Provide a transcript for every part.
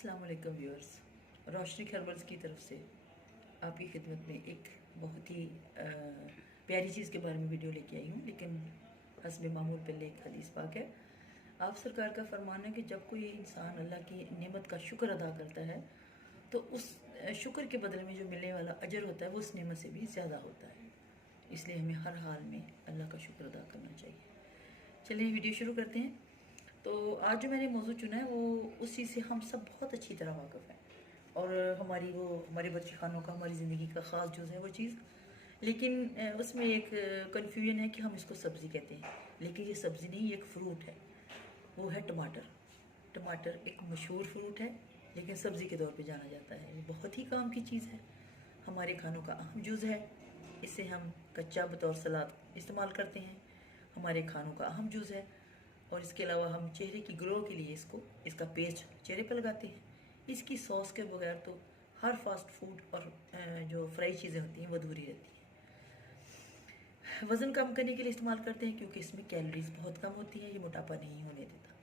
अस्सलाम वालेकुम व्यूअर्स, रोशनी हर्बल्स की तरफ से आपकी खिदमत में एक बहुत ही प्यारी चीज़ के बारे में वीडियो लेके आई हूँ। लेकिन हस्ब मामूल पहले एक हदीस पाक है। आप सरकार का फरमान है कि जब कोई इंसान अल्लाह की नेमत का शुक्र अदा करता है तो उस शुक्र के बदले में जो मिलने वाला अजर होता है वो उस नेमत से भी ज़्यादा होता है। इसलिए हमें हर हाल में अल्लाह का शुक्र अदा करना चाहिए। चलिए वीडियो शुरू करते हैं। तो आज जो मैंने मौजू चुना है वो उस चीज़ से हम सब बहुत अच्छी तरह वाकिफ़ हैं और हमारे बच्चे खानों का, हमारी ज़िंदगी का ख़ास जुज़ है वो चीज़। लेकिन उसमें एक कन्फ्यूजन है कि हम इसको सब्ज़ी कहते हैं, लेकिन ये सब्ज़ी नहीं, ये एक फ्रूट है। वो है टमाटर। टमाटर एक मशहूर फ्रूट है लेकिन सब्ज़ी के तौर पे जाना जाता है। ये बहुत ही काम की चीज़ है, हमारे खानों का अहम जुज़ है। इसे हम कच्चा बतौर सलाद इस्तेमाल करते हैं, हमारे खानों का अहम जुज़ है। और इसके अलावा हम चेहरे की ग्लो के लिए इसका पेस्ट चेहरे पर लगाते हैं। इसकी सॉस के बगैर तो हर फास्ट फूड और जो फ्राई चीज़ें होती हैं वो अधूरी रहती हैं। वज़न कम करने के लिए इस्तेमाल करते हैं क्योंकि इसमें कैलोरीज बहुत कम होती है, ये मोटापा नहीं होने देता।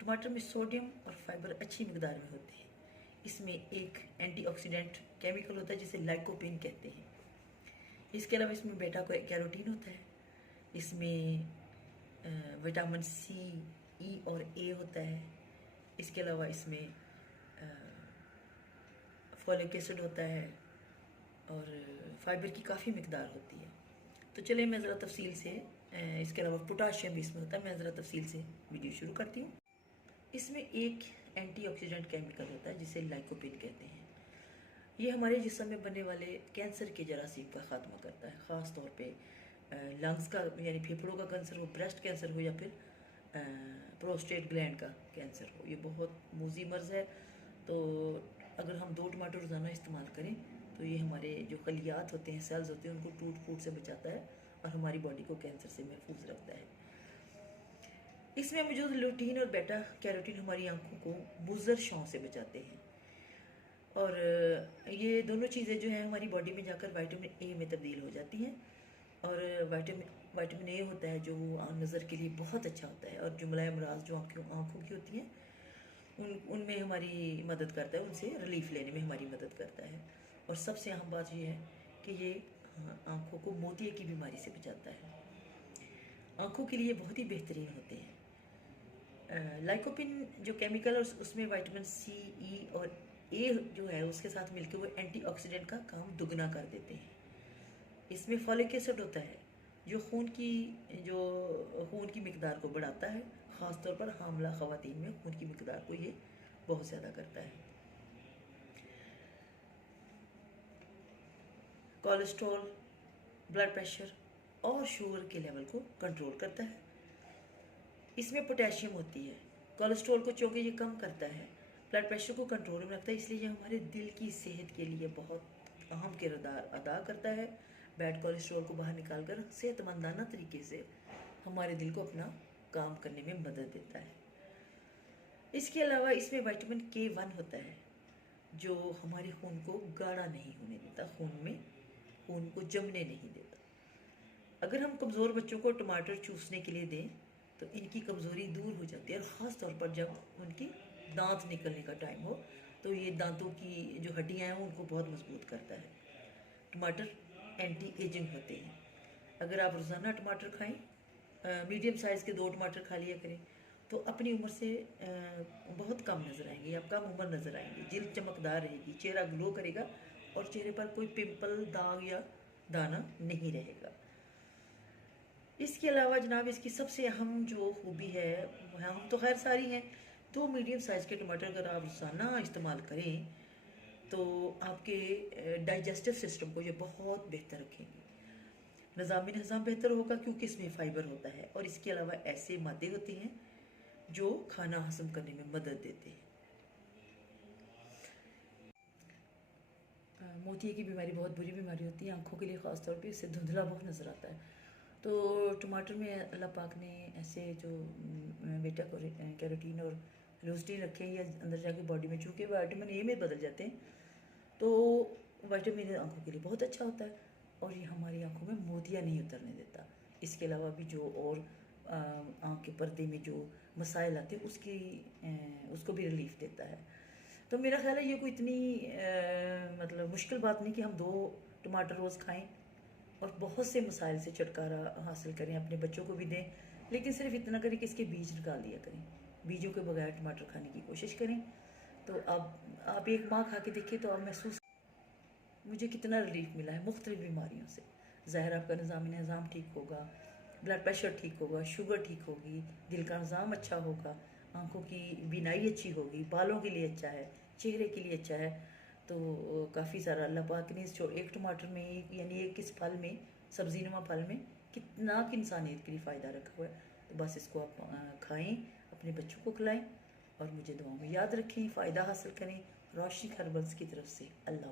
टमाटर में सोडियम और फाइबर अच्छी मिकदार में होते हैं। इसमें एक एंटीऑक्सीडेंट केमिकल होता है जिसे लाइकोपेन कहते हैं। इसके अलावा इसमें बेटा कैरोटीन होता है। इसमें विटामिन सी, ई और ए होता है। इसके अलावा इसमें फॉलिक एसिड होता है और फाइबर की काफ़ी मिकदार होती है। तो चलिए मैं ज़रा तफसील से इसके अलावा पोटाशियम भी इसमें होता है, मैं ज़रा तफसील से वीडियो शुरू करती हूँ। इसमें एक एंटीऑक्सीडेंट केमिकल होता है जिसे लाइकोपेन कहते हैं। ये हमारे जिस्म में बनने वाले कैंसर के जरासीम का खात्मा करता है, ख़ास तौर पे लंग्स का यानी फेफड़ों का कैंसर हो, ब्रेस्ट कैंसर हो या फिर प्रोस्टेट ग्लैंड का कैंसर हो। ये बहुत मूजी मर्ज़ है। तो अगर हम 2 टमाटर रोज़ाना इस्तेमाल करें तो ये हमारे जो खलियात होते हैं, सेल्स होते हैं, उनको टूट फूट से बचाता है और हमारी बॉडी को कैंसर से महफूज रखता है। इसमें मौजूद लुटीन और बेटा कैरोटीन हमारी आंखों को मुज़र शौ से बचाते हैं। और ये दोनों चीज़ें जो हैं हमारी बॉडी में जाकर विटामिन ए में तब्दील हो जाती हैं। और विटामिन ए होता है जो नज़र के लिए बहुत अच्छा होता है और जुमला अमराज जो आँखों की होती हैं उनमें हमारी मदद करता है, उनसे रिलीफ लेने में हमारी मदद करता है। और सबसे अहम बात ये है कि ये आँखों को मोतिये की बीमारी से बचाता है। आँखों के लिए बहुत ही बेहतरीन होते हैं। लाइकोपिन जो केमिकल है उसमें विटामिन सी, ई और ए जो है उसके साथ मिलकर वो एंटीऑक्सीडेंट का काम दुगना कर देते हैं। इसमें फॉलिक एसिड होता है जो खून की मिकदार को बढ़ाता है, ख़ास तौर पर हामला ख़वातीन में खून की मिकदार को ये बहुत ज़्यादा करता है। कोलेस्ट्रॉल, ब्लड प्रेशर और शुगर के लेवल को कंट्रोल करता है। इसमें पोटेशियम होती है, कोलेस्ट्रॉल को चूँकि ये कम करता है, ब्लड प्रेशर को कंट्रोल में रखता है, इसलिए ये हमारे दिल की सेहत के लिए बहुत अहम किरदार अदा करता है। बैड कोलेस्ट्रॉल को बाहर निकालकर सेहतमंदाना तरीके से हमारे दिल को अपना काम करने में मदद देता है। इसके अलावा इसमें विटामिन K1 होता है जो हमारे खून को गाढ़ा नहीं होने देता, खून को जमने नहीं देता। अगर हम कमज़ोर बच्चों को टमाटर चूसने के लिए दें तो इनकी कमज़ोरी दूर हो जाती है और ख़ास तौर पर जब उनकी दांत निकलने का टाइम हो तो ये दांतों की जो हड्डियाँ हैं उनको बहुत मजबूत करता है। टमाटर एंटी एजिंग होते हैं। अगर आप रोज़ाना टमाटर खाएं, मीडियम साइज़ के 2 टमाटर खा लिया करें तो अपनी उम्र से बहुत कम नज़र आएंगे, आप कम उम्र नज़र आएंगे, जिल्द चमकदार रहेगी, चेहरा ग्लो करेगा और चेहरे पर कोई पिंपल, दाग या दाना नहीं रहेगा। इसके अलावा जनाब इसकी सबसे अहम जो खूबी है, हम तो खैर सारी हैं, 2 मीडियम साइज़ के टमाटर अगर आप रोज़ाना इस्तेमाल करें तो आपके डाइजेस्टिव सिस्टम को ये बहुत बेहतर रखेंगे। निज़ाम हज़म बेहतर होगा क्योंकि इसमें फाइबर होता है और इसके अलावा ऐसे मादे होते हैं जो खाना हजम करने में मदद देते हैं। मोतिये की बीमारी बहुत बुरी बीमारी होती है, आंखों के लिए ख़ास तौर पे इससे धुंधला बहुत नज़र आता है। तो टमाटर में अल्लाह पाक ने ऐसे जो बेटा कैरोटीन और लुसीन रखे हैं, ये अंदर जाके बॉडी में चूँकि विटामिन ए में बदल जाते हैं तो विटामिन ए आँखों के लिए बहुत अच्छा होता है और ये हमारी आँखों में मोतिया नहीं उतरने देता। इसके अलावा भी जो और आँख के पर्दे में जो मसाइल आते हैं उसको भी रिलीफ देता है। तो मेरा ख्याल है ये कोई इतनी मतलब मुश्किल बात नहीं कि हम 2 टमाटर रोज़ खाएं और बहुत से मसाइल से छुटकारा हासिल करें, अपने बच्चों को भी दें। लेकिन सिर्फ इतना करें कि इसके बीज निकाल दिया करें, बीजों के बगैर टमाटर खाने की कोशिश करें। तो अब आप एक माह खा के देखिए तो आप महसूस, मुझे कितना रिलीफ मिला है मुख्तलिफ बीमारियों से। ज़ाहिर आपका निज़ाम ठीक होगा, ब्लड प्रेशर ठीक होगा, शुगर ठीक होगी, दिल का निज़ाम अच्छा होगा, आंखों की बीनाई अच्छी होगी, बालों के लिए अच्छा है, चेहरे के लिए अच्छा है। तो काफ़ी सारा अल्लाह पाक ने इस एक टमाटर में, एक यानी एक इस फल में, सब्जी नुमा फल में कितना की इंसानियत के लिए फ़ायदा रखा हुआ है। तो बस इसको आप खाएँ, अपने बच्चों को खिलाएँ और मुझे दुआ में याद रखें, फ़ायदा हासिल करें। रोशनी हर्बल्स की तरफ से अल्लाह।